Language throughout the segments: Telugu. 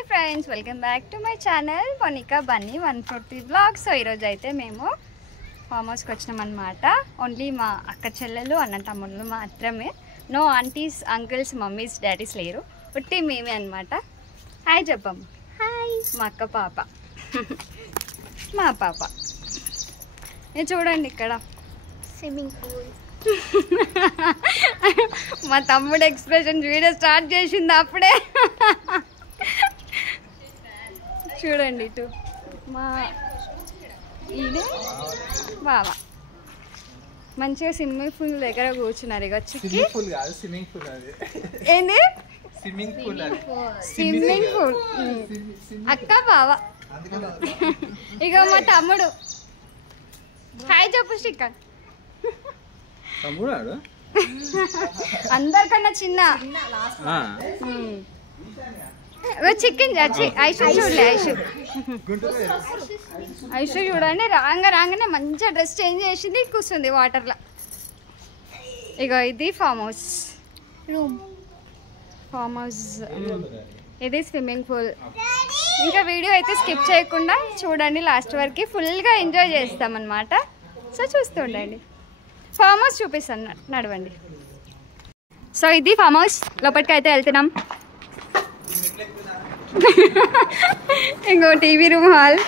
Hi friends, welcome back to my channel Monika Bunny 140 vlogs. So ఈరోజు అయితే మేము ఫామ్ హౌస్కి వచ్చినాం అనమాట. ఓన్లీ మా అక్క చెల్లెలు అన్న తమ్ముళ్ళు మాత్రమే. No aunties, uncles, mummies, daddies లేరు. ఉట్టి మేమే అనమాట. హాయ్ చెప్పమ్మ. హాయ్. మా అక్క పాప మా పాప. ఇది చూడండి ఇక్కడ స్విమ్మింగ్ పూల్. మా తమ్ముడు ఎక్స్ప్రెషన్ వీడియో స్టార్ట్ చేసింది అప్పుడే. చూడండి ఇటు మా ఇదే బాబా మంచిగా స్విమ్మింగ్ పూల్ దగ్గర కూర్చున్నారు. ఇక వచ్చి ఏంది స్విమ్మింగ్ పూల్ అక్క బావ. ఇక మా తమ్ముడు హాయ్ చెప్పు స్టిక్కర్. అందరికన్నా చిన్న చికెన్ ఐషు చూడలే. ఐషు చూడండి రాగానే మంచిగా డ్రెస్ చేంజ్ చేసింది, కూర్చుంది వాటర్లో. ఇక ఇది farm house room. Farm house ఇది స్విమ్మింగ్ పూల్. ఇంకా వీడియో అయితే స్కిప్ చేయకుండా చూడండి లాస్ట్ వరకు. ఫుల్గా ఎంజాయ్ చేస్తామన్నమాట. సో చూస్తూ ఉండండి. ఫామ్ హౌస్ చూపిస్తాను, నడవండి. సో ఇది ఫామ్ హౌస్. లోపలికి అయితే వెళ్తున్నాం. ఇంకో టీవీ రూమ్, హాల్,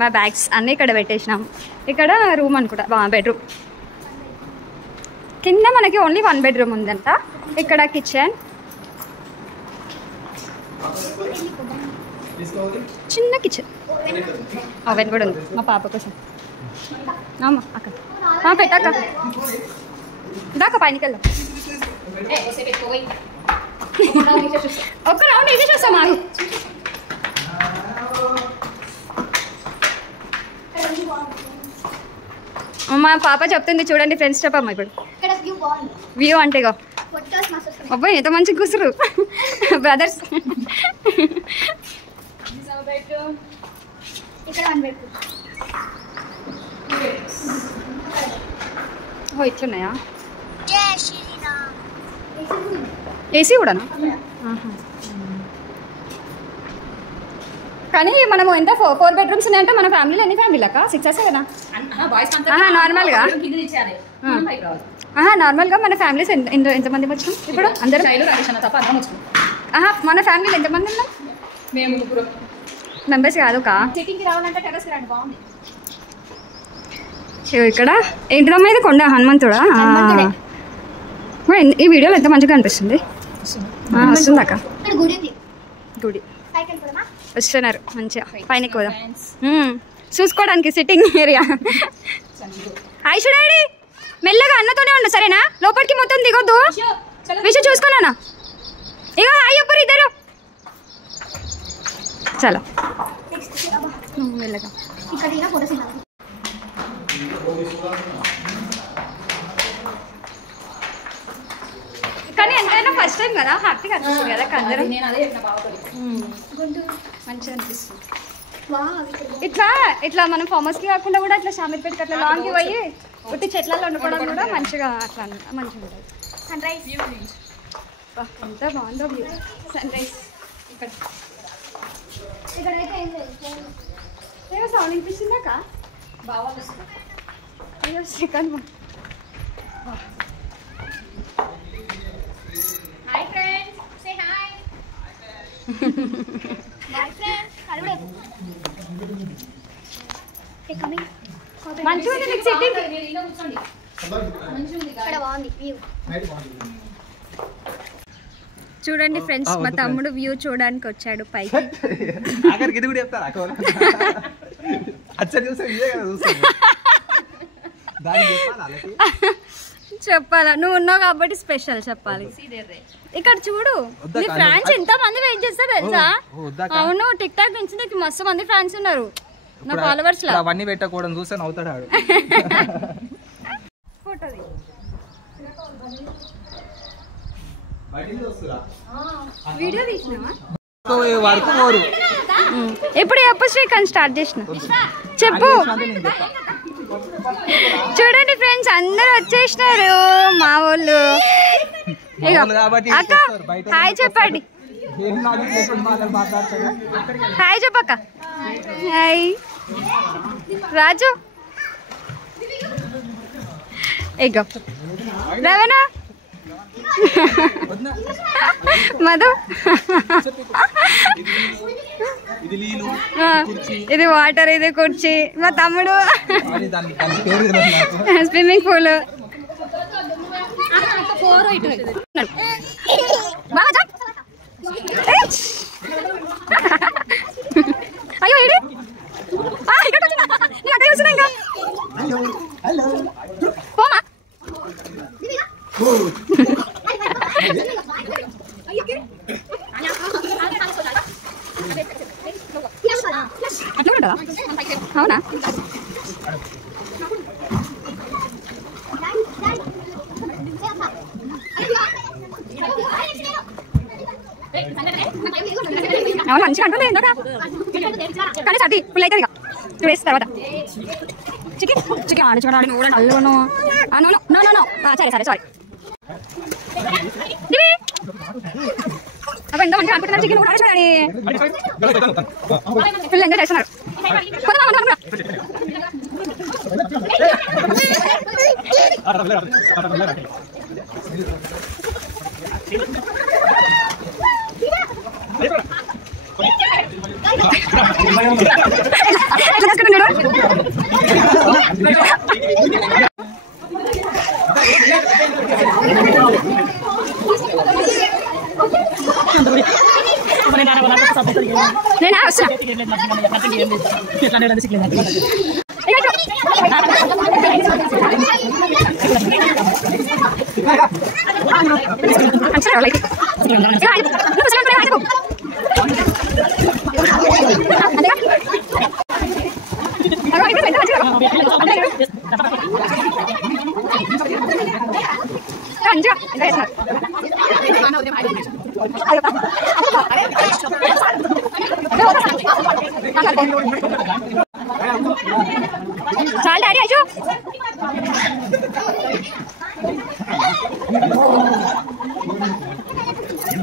మా బ్యాగ్స్ అన్నీ ఇక్కడ పెట్టేసినాం. ఇక్కడ రూమ్ అనుకుంటా, బెడ్రూమ్. కింద మనకి ఓన్లీ 1 బెడ్రూమ్ ఉందంట. ఇక్కడ కిచెన్, చిన్న కిచెన్, ఓవెన్ కూడా ఉంది మా పాప కోసం. అమ్మా అక్క పెట్టాక దాకా పైనకి వెళ్దాం. ఒక్క రౌండ్ ఇది చూస్తాం. మాకు మా పాప చెప్తుంది చూడండి ఫ్రెండ్స్. చెప్పమ్మా ఇప్పుడు వ్యూ అంటే అబ్బాయి ఎంత మంచి కూసురు బ్రదర్స్. ఓ ఇట్లున్నాయా? ఏసీ కూడానా? కానీ మనము ఎంత 4 బెడ్రూమ్స్ ఉన్నాయంటే మన ఫ్యామిలీలో ఎన్ని ఫ్యామిలీ అక్క? 6 కదా నార్మల్గా. నార్మల్గా మన ఫ్యామిలీస్ ఎంతమంది వచ్చినాం ఇప్పుడు? అందరూ మన ఫ్యామిలీలో ఎంతమంది ఉన్నాం? మెంబర్స్ కాదు కా. ఇక్కడ ఏంటిదమ్మా ఇది? కొండ హనుమంతుడా? ఈ వీడియోలో ఎంత మంచిగా అనిపిస్తుంది. వస్తుంది అక్క గుడి. వస్తున్నారు మంచిగా పైన పోదాం చూసుకోవడానికి. Sitting area. హాయ్ చూడండి, మెల్లగా అన్నతోనే ఉండు సరేనా? లోపలికి మొత్తం దిగొద్దు. విషయం చూసుకున్నానా? ఇక హాయ్ చెప్పరు ఇద్దరు. చలో మెల్లగా. కానీ ఎంతైనా ఫస్ట్ టైం కదా, హ్యాపీగా అనిపిస్తుంది కదా అందరం. మంచిగా అనిపిస్తుంది. ఇట్లా మనం ఫామ్ హౌస్కి కాకుండా కూడా ఇట్లా షామీర్పేటకి అట్లా లాంగ్కి పోయి ఉట్టి చెట్లలో వండుకోవడం కూడా మంచిగా అట్లా మంచిగా ఉంటుంది. సన్ రైజ్ ఎంత బాగుందో వ్యూ. సన్ రైజ్ ఇక్కడైతే ఏం లేదు. ఏమో సౌండ్ వినిపిస్తుందాక అయ్యో chicken. Hi friends, say hi. Hi friends. మంచిగా ఉంది మీకు సిట్టింగ్. చూడండి ఫ్రెండ్స్, మా తమ్ముడు వ్యూ చూడడానికి వచ్చాడు పైకి. చెప్పాలా? నువ్వు ఉన్నావు కాబట్టి స్పెషల్ చెప్పాలి. ఇక్కడ చూడు, నీ ఫ్యాన్స్ ఎంత మంది వెయిట్ చేస్తారు తెలుసా? అవును, టిక్ టాక్ నుంచి నీకు మస్తు మంది ఫ్యాన్స్ ఉన్నారు నా ఫాలోవర్స్ లో. అవన్నీ పెట్టకూడదు చూస్తే నవ్వుతాడు. వీడియో తీసినావా? ఇప్పుడు చెప్పు శ్రీకాంత్, స్టార్ట్ చేసిన చెప్పు. చూడండి ఫ్రెండ్స్, అందరూ వచ్చేసినారు మా వాళ్ళు. అక్క హాయ్ చెప్పండి. హాయ్ చెప్పక్క. హాయ్ రాజు. ఇగో రవణ మధు. ఇది వాటర్, ఇది కుర్చీ. మా తమ్ముడు స్విమ్మింగ్ పూల్. అయ్యో ఏడి అక్కడ చూస్తున్నా ఇంకా పోమా. అట్లా ఉంటుందా? అవునా? అవును మంచిగా అంటుంది ఏంటో కానీ సర్ది ఫుల్ అవుతుంది. ఇక 2 days తర్వాత చికెన్ చికెన్ ఆడి చూడాలి. నువ్వు కూడా నల్లును. సరే సరే సారీ. అప్పుడు ఎంతో మంచిగా అనుకుంటున్నారు. చికెన్ కూడా చూడాలి. ఫుల్ ఎంజాయ్ చేస్తున్నారు. చాలు డాడీ అయ్యో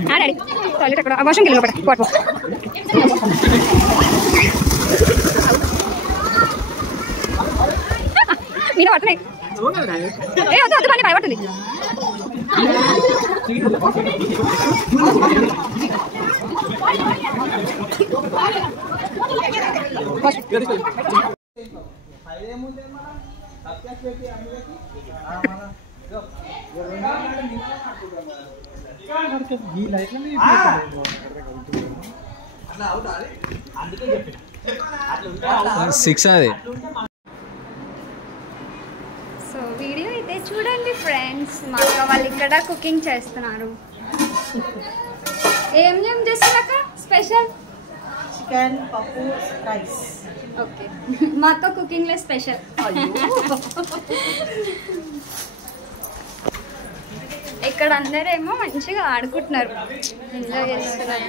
డాడీ టాయిలెట్ అక్కడ వాష్రూమ్కి వెళ్ళి లోపల పోటు. మీరు పడుతున్నాయి. ఏ వద్దు వద్దు పని భయపడుతుంది. సిక్స్ అది. సో వీడియో అయితే చూడండి ఫ్రెండ్స్. మా అక్క వాళ్ళు ఇక్కడ కుకింగ్ చేస్తున్నారు. ఏం చేస్తున్నాక స్పెషల్ చికెన్ పప్పు రైస్. ఓకే మా అక్క కుకింగ్లో స్పెషల్. ఇక్కడ అందరేమో మంచిగా ఆడుకుంటున్నారు, ఎంజాయ్ చేస్తున్నారు.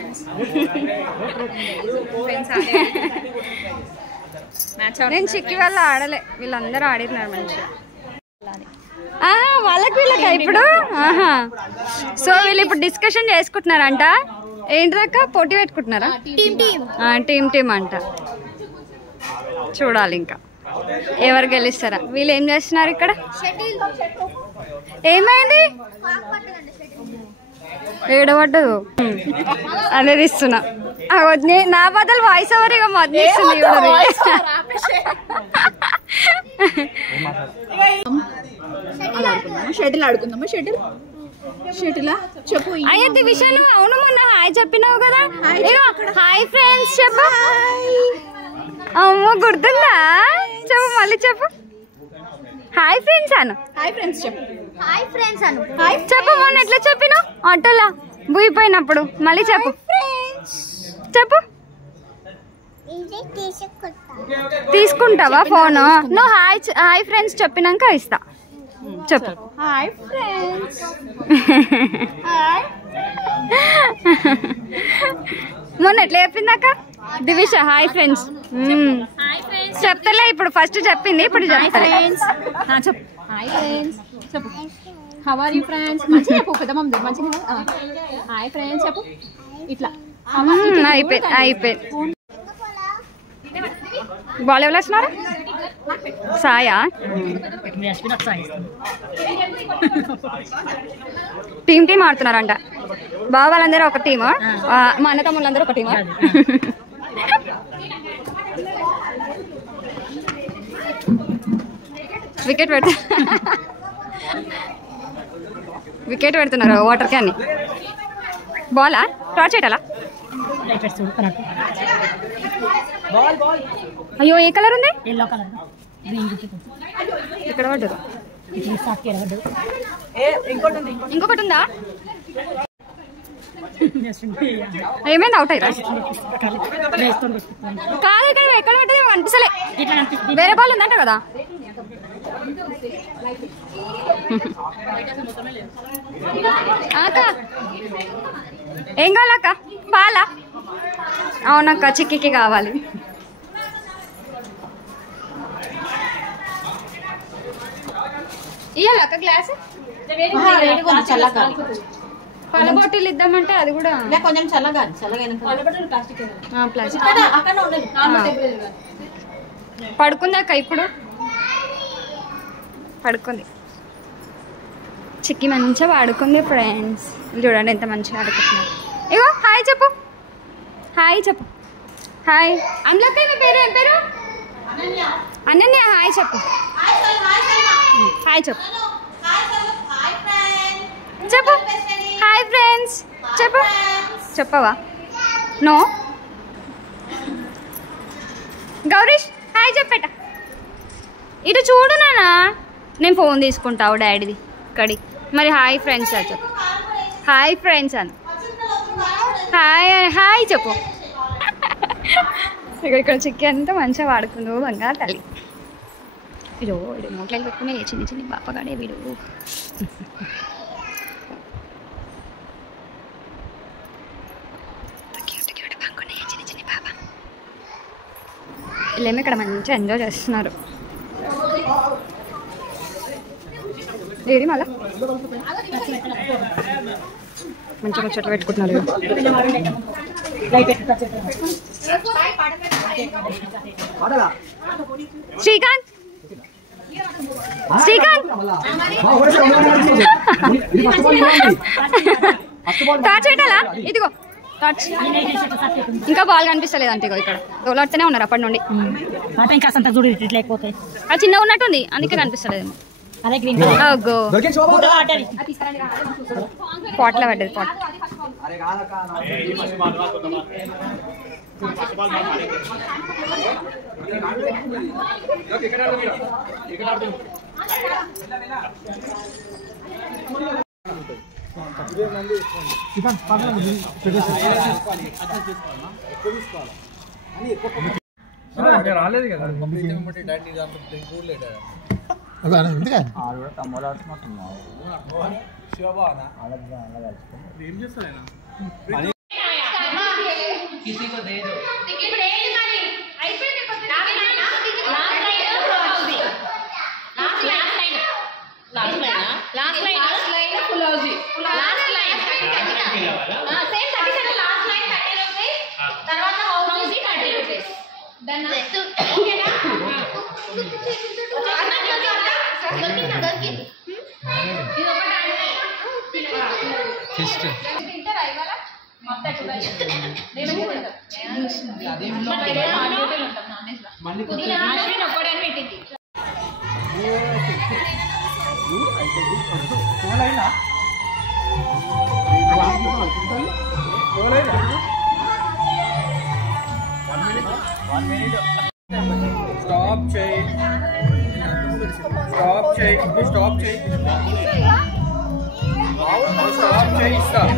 నేను చిక్కి వాళ్ళు ఆడలే, వీళ్ళందరూ ఆడినారు మంచిగా. వాళ్ళకి వీళ్ళకా ఇప్పుడు. సో వీళ్ళు ఇప్పుడు డిస్కషన్ చేసుకుంటున్నారంట. ఏంటిదాకా పోటీ పెట్టుకుంటున్నారా? టీమ్ అంట. చూడాలి ఇంకా ఎవరు గెలుస్తారా. వీళ్ళు ఏం చేస్తున్నారు ఇక్కడ? ఏమైంది? ఏడవడ్డదు అనేది ఇస్తున్నా. నా బదులు వాయిస్ ఓవర్ ఇక మొదలు ఇస్తుంది. షటిల్ ఆడుకుందామా? షటిల్ చెప్పు. అయ్యే విషయాలు. అవును మొన్న హాయ్ చెప్పినావు కదా. హాయ్ ఫ్రెండ్స్ చెప్పు. అమ్మో గుర్తుందా? చెప్పు మళ్ళీ చెప్పు. హాయ్ ఫ్రెండ్స్ అను. హాయ్ ఫ్రెండ్స్ చెప్పు. హాయ్ ఫ్రెండ్స్ అను. చెప్పు మొన్న ఎట్లా చెప్పినావు ఆటోలా బూయిపోయినప్పుడు. మళ్ళీ చెప్పు చెప్పు. తీసుకుంటావా ఫోన్? నువ్వు హాయ్ ఫ్రెండ్స్ చెప్పినాక ఇస్తా. చెప్పు. Hi friends. మొన్న ఎట్లా చెప్పిందాక దివిష? Hi friends చెప్తలే. ఇప్పుడు ఫస్ట్ చెప్పింది, ఇప్పుడు చెప్తాలే. చెప్పు. హాయ్ ఫ్రెండ్స్ చెప్పు. How are you friends? మంచిగా చెప్పు. పెద్ద మమ్మీ మంచిగా. హాయ్ ఫ్రెండ్స్ చెప్పు. ఇట్లా అయిపోయింది అయిపోయింది. బాల్ ఎవరు వస్తున్నారు? సాయా? టీం ఆడుతున్నారంట. బావ వాళ్ళందరూ ఒక టీము, మా అన్న తమ్ముళ్ళందరూ ఒక టీము. వికెట్ పెడుతున్నారు వాటర్ క్యాన్ని. బాలా టార్చ్ చేయటాలా? అయ్యో ఏ కలర్ ఉంది? ఇక్కడ పడ్డదు. ఇంకొకటి ఉందా? ఏమైంది? అవుట్ అయ్యారా? కాదు ఇక్కడ ఎక్కడ పడ్డది అనిపిస్తలే. వేరే బాల్ ఉందంట కదా. అక్క ఏం కావాలక్క? పాలా? అవునక్క చిక్కికి కావాలి. ఇయ్యాలక్క గ్లాస్? పాల బాటిల్ ఇద్దామంటే అది కూడా కొంచెం చల్లగా ప్లాస్టిక్. పడుకుందాక ఇప్పుడు పడుకుంది చిక్కి, మంచిగా పడుకుంది ఫ్రెండ్స్. చూడండి ఎంత మంచిగా ఆడుకుంటున్నారు. ఇగో హాయ్ చెప్పు, హాయ్ చెప్పు. హాయ్ అందులోకి మీ పేరు ఏం పేరు? అనన్య. హాయ్ చెప్పు, హాయ్ చెప్పు, చెప్పు హాయ్ ఫ్రెండ్స్ చెప్పు. చెప్పవా? నో గౌరీష్ హాయ్ చెప్పేట. ఇటు చూడు నానా, నేను ఫోన్ తీసుకుంటావు డాడీది ఇక్కడి. మరి హాయ్ ఫ్రెండ్స్ అని చెప్పు. హాయ్ ఫ్రెండ్స్ అని హాయ్ హాయ్ చెప్పు. ఇక్కడ చిక్కి అంతా మంచిగా వాడుకుందు బంగారు తల్లి. వీడు మోట్లకి పెట్టుకునే చిన్ని చిన్ని బాపగాడే వీడు. వీళ్ళేమో ఇక్కడ మంచిగా ఎంజాయ్ చేస్తున్నారు. ఏది మళ్ళా మంచిగా ముచ్చట్లు పెట్టుకుంటున్నారు. శ్రీకాంత్ శ్రీకాంత్ టార్చ్ పెట్టాలా? ఇదిగో టార్చ్. ఇంకా బాల్ కనిపిస్తలేదు అంటే ఇక్కడ తోలాడుతూనే ఉన్నారు అప్పటి నుండి. అది చిన్నగా ఉన్నట్టుంది అందుకే కనిపిస్తలేదు. పాట్లో పడ్డది. పాట్ రాలేదు కదా. ఏం చేస్తాను Stop change. Stop change. Stop change. Stop change. Stop.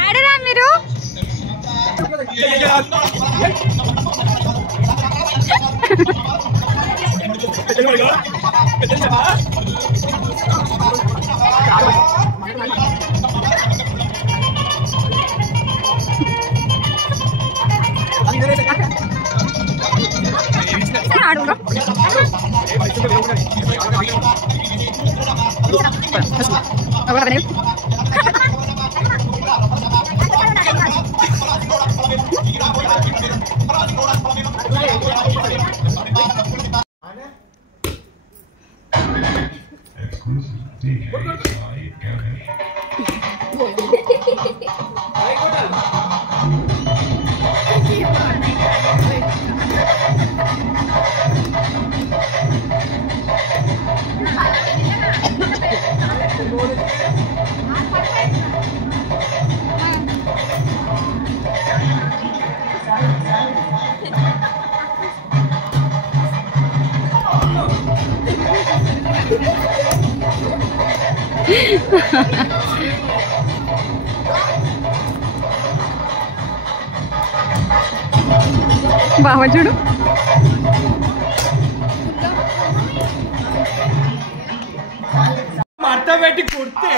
ఆడరా మీరు? బావ చూడు మడత పెట్టి కొడితే